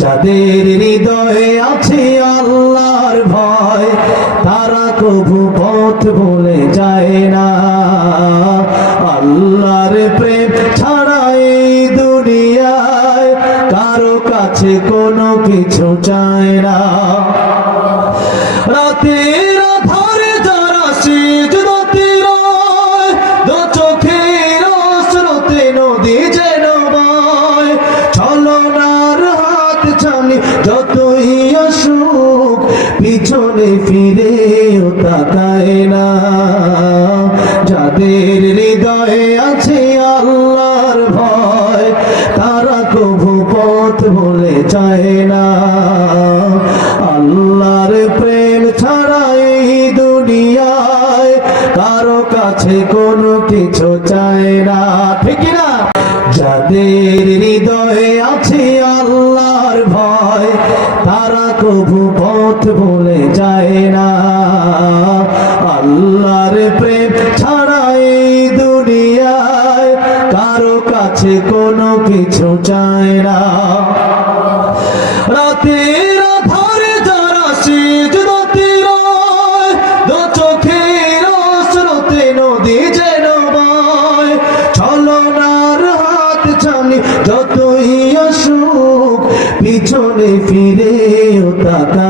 যাদের হৃদয়ে আছে আল্লাহর ভয় তারা কভু পথ ভুলে যায় না। আল্লাহর প্রেম ছাড়া এই দুনিয়ায় কারো কাছে কোনো কিছু চায় না। রাতের আধারে যারা সিজদাতে রয়, দু চোখের স্রোতে নদী যেন বয়, ছলনার হাত ছানি যতই আসুক পিছনে ফিরেও তাকায় না। যাদের হৃদয়ে আছে আল্লাহর ভয় তারা কভু পথ ভুলে যায় না। আল্লাহর প্রেম ছাড়া এই দুনিয়ায় কারো কাছে কোনো কিছু চায় না, ঠিক না? যাদের হৃদয়ে আছে আল্লাহর ভয় তারা কভু পথ ভুলে যায় না। আল্লাহর প্রেম ছাড়া এই দুনিয়ায় কারো কাছে কোনো কিছু চায় না। রাতের আধারে যারা সিজদাতে রয়, দু চোখের স্রোতে নদী যেন বয়, ছলনার হাত ছানি যতই আসুক পিছনে ফিরেও তাকায়